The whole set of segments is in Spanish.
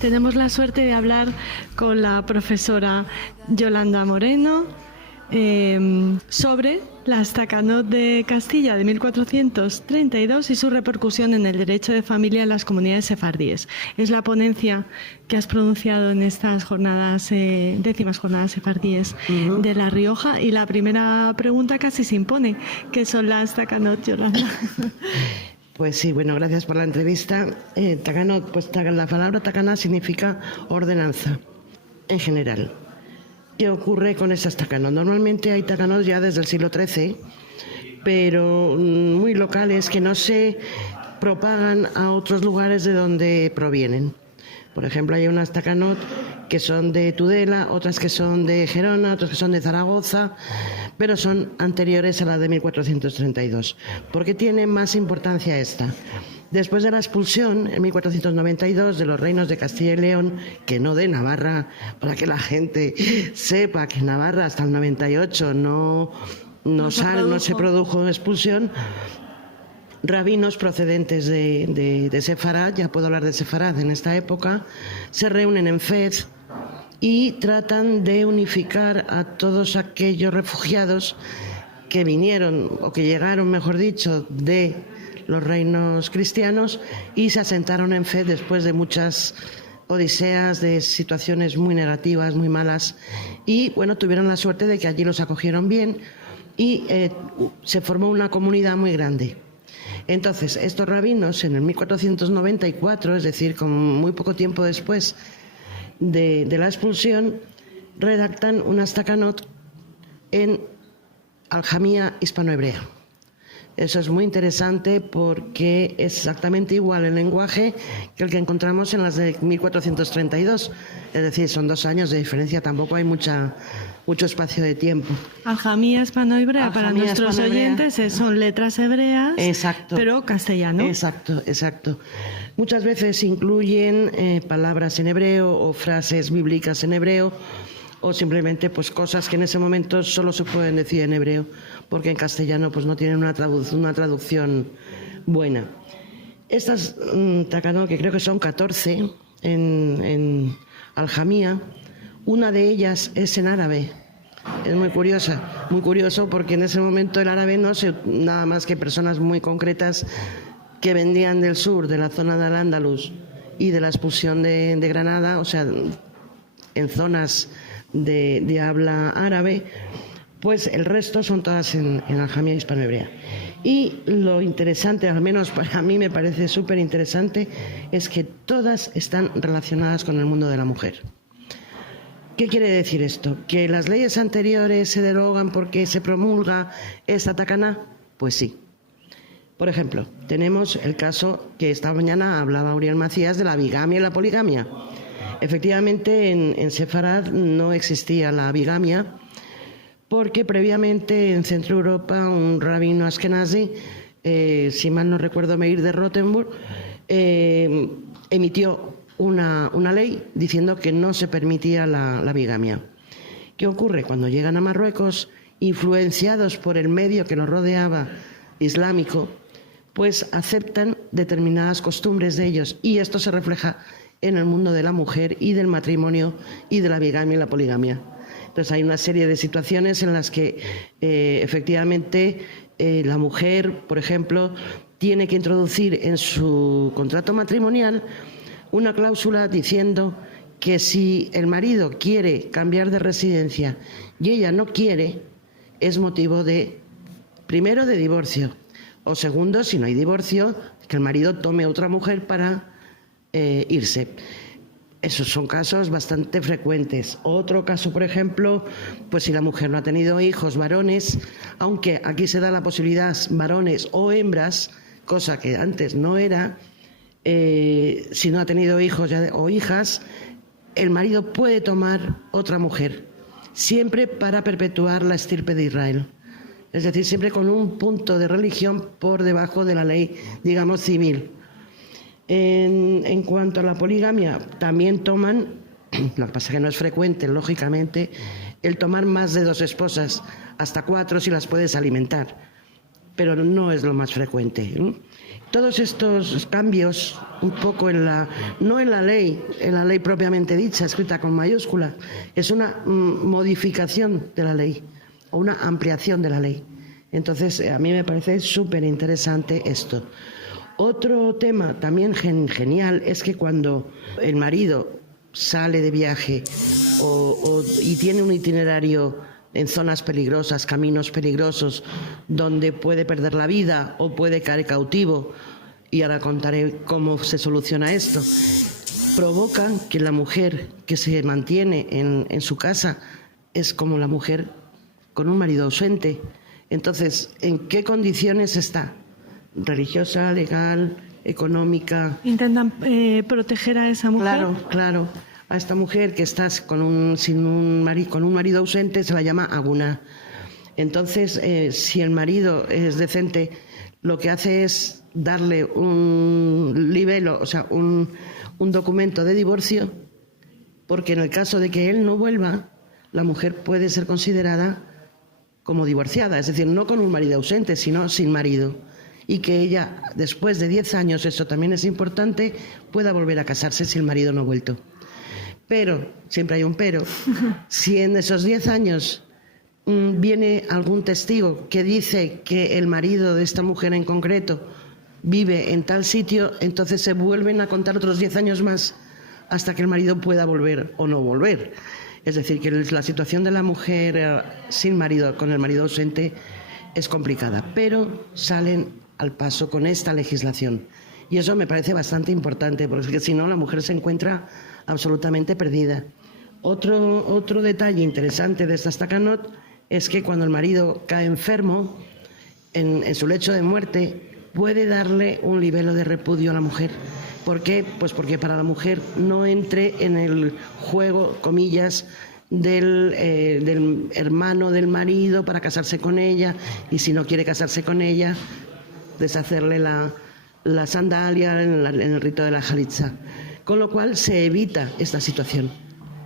Tenemos la suerte de hablar con la profesora Yolanda Moreno sobre las Takanot de Castilla de 1432 y su repercusión en el derecho de familia en las comunidades sefardíes. Es la ponencia que has pronunciado en estas jornadas, décimas jornadas sefardíes de La Rioja, y la primera pregunta casi se impone: ¿qué son las Takanot, Yolanda? Pues sí, bueno, gracias por la entrevista. Takanot, pues la palabra Takana significa ordenanza en general. ¿Qué ocurre con esas Takanot? Normalmente hay Takanot ya desde el siglo XIII, pero muy locales, que no se propagan a otros lugares de donde provienen. Por ejemplo, hay unas Takanot que son de Tudela, otras que son de Gerona, otras que son de Zaragoza, pero son anteriores a la de 1432. ¿Por qué tiene más importancia esta? Después de la expulsión, en 1492, de los reinos de Castilla y León, que no de Navarra, para que la gente sepa que Navarra hasta el 98 no se produjo expulsión, rabinos procedentes de Sefarad, ya puedo hablar de Sefarad en esta época, se reúnen en Fez y tratan de unificar a todos aquellos refugiados que vinieron, o que llegaron, mejor dicho, de los reinos cristianos y se asentaron en Fez después de muchas odiseas, de situaciones muy negativas, muy malas, y bueno, tuvieron la suerte de que allí los acogieron bien y se formó una comunidad muy grande. Entonces, estos rabinos en el 1494, es decir, con muy poco tiempo después de la expulsión, redactan unas Takanot en aljamía hispano-hebrea. Eso es muy interesante porque es exactamente igual el lenguaje que el que encontramos en las de 1432. Es decir, son 2 años de diferencia, tampoco hay mucho espacio de tiempo. Aljamía hispano-hebrea, para nuestros oyentes, son letras hebreas, exacto, pero castellano. Exacto. Muchas veces incluyen palabras en hebreo o frases bíblicas en hebreo, o simplemente pues cosas que en ese momento solo se pueden decir en hebreo, porque en castellano pues no tienen una traducción buena. Estas Takanot, que creo que son 14 en aljamía, una de ellas es en árabe. Es muy curioso, porque en ese momento el árabe no se nada más que personas muy concretas que vendían del sur, de la zona de Al-Ándalus y de la expulsión de Granada, o sea, en zonas de habla árabe, pues el resto son todas en aljamía hispano-hebrea. Y lo interesante, al menos para mí me parece súper interesante, es que todas están relacionadas con el mundo de la mujer. ¿Qué quiere decir esto? ¿Que las leyes anteriores se derogan porque se promulga esta Tacaná? Pues sí. Por ejemplo, tenemos el caso que esta mañana hablaba Uriel Macías de la bigamia y la poligamia. Efectivamente, en Sefarad no existía la bigamia, porque previamente en Centro Europa un rabino askenazi, si mal no recuerdo, Meir de Rothenburg, emitió una ley diciendo que no se permitía la bigamia. ¿Qué ocurre? Cuando llegan a Marruecos, influenciados por el medio que los rodeaba islámico, pues aceptan determinadas costumbres de ellos, y esto se refleja en el mundo de la mujer y del matrimonio y de la bigamia y la poligamia. Entonces hay una serie de situaciones en las que efectivamente la mujer, por ejemplo, tiene que introducir en su contrato matrimonial una cláusula diciendo que si el marido quiere cambiar de residencia y ella no quiere, es motivo primero de divorcio, o segundo, si no hay divorcio, que el marido tome otra mujer para irse. Esos son casos bastante frecuentes. Otro caso, por ejemplo, pues si la mujer no ha tenido hijos varones, aunque aquí se da la posibilidad varones o hembras, cosa que antes no era, si no ha tenido hijos o hijas, el marido puede tomar otra mujer, siempre para perpetuar la estirpe de Israel. Es decir, siempre con un punto de religión por debajo de la ley, digamos, civil. En cuanto a la poligamia, también toman, lo que pasa es que no es frecuente, lógicamente, el tomar más de 2 esposas, hasta 4 si las puedes alimentar, pero no es lo más frecuente. todos estos cambios, un poco no en la ley propiamente dicha, escrita con mayúscula, es una modificación de la ley o una ampliación de la ley. Entonces, a mí me parece súper interesante esto. Otro tema también genial es que cuando el marido sale de viaje y tiene un itinerario en zonas peligrosas, caminos peligrosos, donde puede perder la vida o puede caer cautivo, y ahora contaré cómo se soluciona esto, provocan que la mujer que se mantiene en su casa es como la mujer con un marido ausente. Entonces, ¿en qué condiciones está? ¿Religiosa, legal, económica? Intentan proteger a esa mujer. Claro. A esta mujer que está con un marido ausente se la llama aguna. Entonces, si el marido es decente, lo que hace es darle un libelo, o sea, un documento de divorcio, porque en el caso de que él no vuelva, la mujer puede ser considerada como divorciada, es decir, no con un marido ausente, sino sin marido. Y que ella, después de 10 años, eso también es importante, pueda volver a casarse si el marido no ha vuelto. Pero, siempre hay un pero, si en esos 10 años viene algún testigo que dice que el marido de esta mujer en concreto vive en tal sitio, entonces se vuelven a contar otros 10 años más hasta que el marido pueda volver o no volver. Es decir, que la situación de la mujer sin marido, con el marido ausente, es complicada, pero salen al paso con esta legislación. Y eso me parece bastante importante, porque si no, la mujer se encuentra absolutamente perdida. Otro detalle interesante de estas takanot es que cuando el marido cae enfermo, en su lecho de muerte, puede darle un libelo de repudio a la mujer. ¿Por qué? Pues porque para la mujer no entre en el juego, comillas, del hermano del marido para casarse con ella, y si no quiere casarse con ella, deshacerle la sandalia en el rito de la jalitza. Con lo cual se evita esta situación.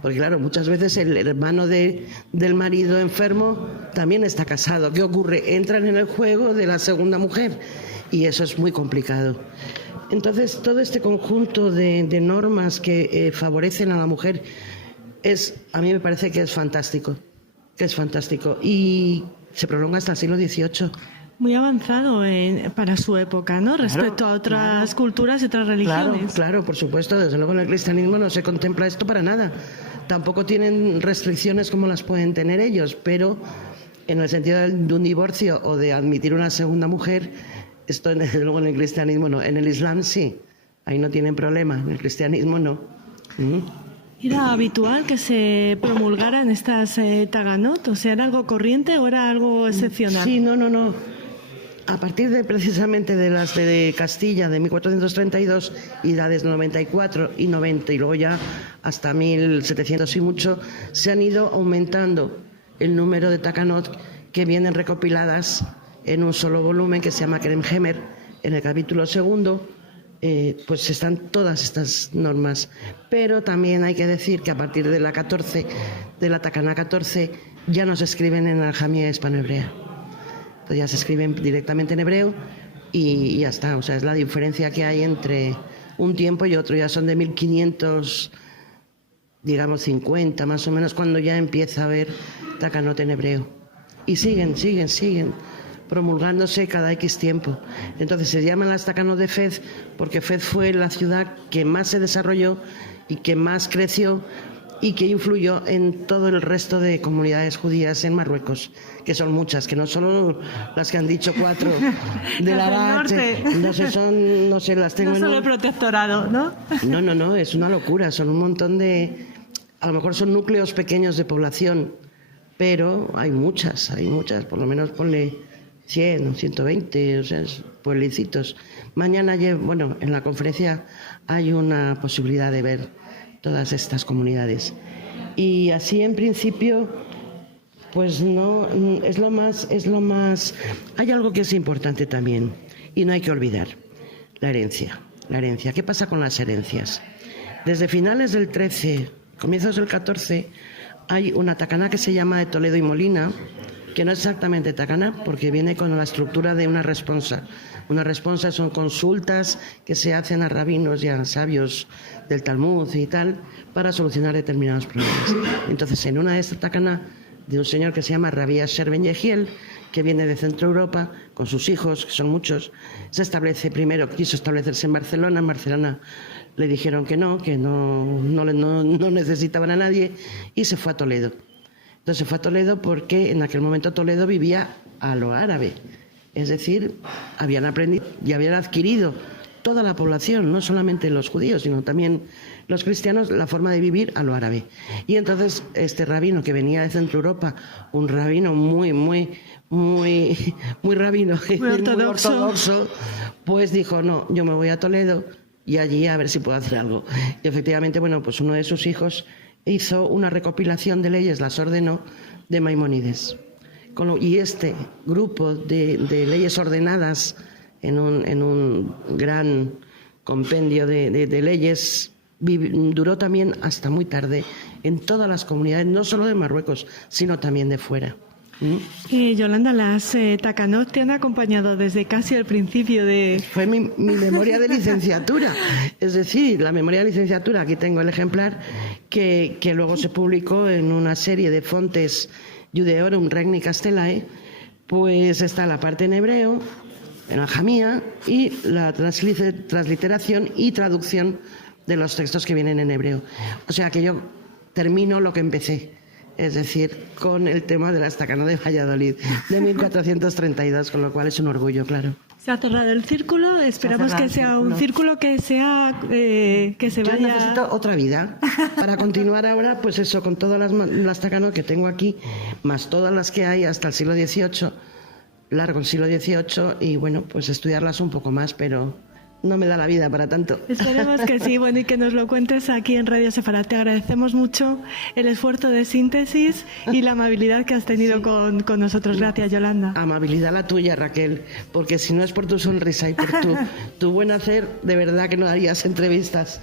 Porque claro, muchas veces el hermano del marido enfermo también está casado. ¿Qué ocurre? Entran en el juego de la segunda mujer y eso es muy complicado. Entonces, todo este conjunto de normas que favorecen a la mujer a mí me parece que es fantástico. Y se prolonga hasta el siglo XVIII. Muy avanzado para su época, ¿no? Respecto a otras culturas y otras religiones. Claro, por supuesto. Desde luego en el cristianismo no se contempla esto para nada. Tampoco tienen restricciones como las pueden tener ellos, pero en el sentido de un divorcio o de admitir una segunda mujer, esto desde luego en el cristianismo no. En el islam sí, ahí no tienen problema. En el cristianismo no. ¿Era habitual que se promulgaran estas takanot? O sea, ¿era algo corriente o era algo excepcional? Sí, no. A partir precisamente de las de Castilla de 1432 y la de 94 y 90 y luego ya hasta 1700 y mucho, se han ido aumentando el número de takanot que vienen recopiladas en un solo volumen que se llama Kerem Hemer. En el capítulo segundo pues están todas estas normas, pero también hay que decir que a partir de la 14, de la Takana 14, ya no se escriben en aljamia hispanohebrea. Entonces ya se escriben directamente en hebreo y ya está. O sea, es la diferencia que hay entre un tiempo y otro. Ya son de 1500, digamos 50 más o menos, cuando ya empieza a haber takanot en hebreo. Y siguen promulgándose cada X tiempo. Entonces se llaman las takanot de Fez porque Fez fue la ciudad que más se desarrolló y que más creció y que influyó en todo el resto de comunidades judías en Marruecos, que son muchas, que no solo las que han dicho 4 de la Bache, no sé, las tengo no solo el protectorado, ¿no? No, es una locura, son un montón a lo mejor son núcleos pequeños de población, pero hay muchas, por lo menos ponle 100 o 120, o sea, pueblecitos. Mañana, en la conferencia hay una posibilidad de ver todas estas comunidades. Y así en principio, pues no, es lo más. Hay algo que es importante también, y no hay que olvidar, la herencia. ¿Qué pasa con las herencias? Desde finales del 13, comienzos del 14, hay una tacaná que se llama de Toledo y Molina, que no es exactamente takana, porque viene con la estructura de una responsa. Una responsa son consultas que se hacen a rabinos y a sabios del Talmud y tal, para solucionar determinados problemas. Entonces, en una de estas takana, de un señor que se llama Rabbi Asher Ben Yehiel, que viene de Centro Europa, con sus hijos, que son muchos, se establece primero, quiso establecerse en Barcelona. En Barcelona le dijeron que no necesitaban a nadie, y se fue a Toledo. Entonces se fue a Toledo porque en aquel momento Toledo vivía a lo árabe, es decir, habían aprendido y habían adquirido toda la población, no solamente los judíos, sino también los cristianos, la forma de vivir a lo árabe. Y entonces este rabino que venía de Centro Europa, un rabino muy rabino, muy ortodoxo, pues dijo, no, yo me voy a Toledo y allí a ver si puedo hacer algo. Y efectivamente, bueno, pues uno de sus hijos hizo una recopilación de leyes, las ordenó, de Maimónides. Y este grupo de leyes ordenadas en un gran compendio de leyes duró también hasta muy tarde en todas las comunidades, no solo de Marruecos, sino también de fuera. Yolanda, las takanot te han acompañado desde casi el principio de... Fue mi memoria de licenciatura, es decir, la memoria de licenciatura, aquí tengo el ejemplar, que luego se publicó en una serie de fontes Judeorum Regni Castellae, pues está la parte en hebreo, en ajamía, y la transliteración y traducción de los textos que vienen en hebreo. O sea que yo termino lo que empecé, es decir, con el tema de las takanot de Valladolid, de 1432, con lo cual es un orgullo, claro. Se ha cerrado el círculo, esperamos que sea un círculo que sea que se vaya... Yo necesito otra vida para continuar ahora, pues eso, con todas las takanot que tengo aquí, más todas las que hay hasta el siglo XVIII, largo el siglo XVIII, y bueno, pues estudiarlas un poco más, pero no me da la vida para tanto. Esperemos que sí, bueno, y que nos lo cuentes aquí en Radio Sefarad. Te agradecemos mucho el esfuerzo de síntesis y la amabilidad que has tenido con nosotros. Gracias, Yolanda. Amabilidad la tuya, Raquel, porque si no es por tu sonrisa y por tu buen hacer, de verdad que no harías entrevistas.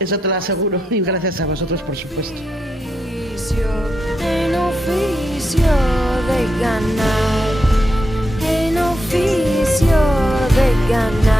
Eso te lo aseguro, y gracias a vosotros, por supuesto. En oficio de ganar, en oficio de ganar.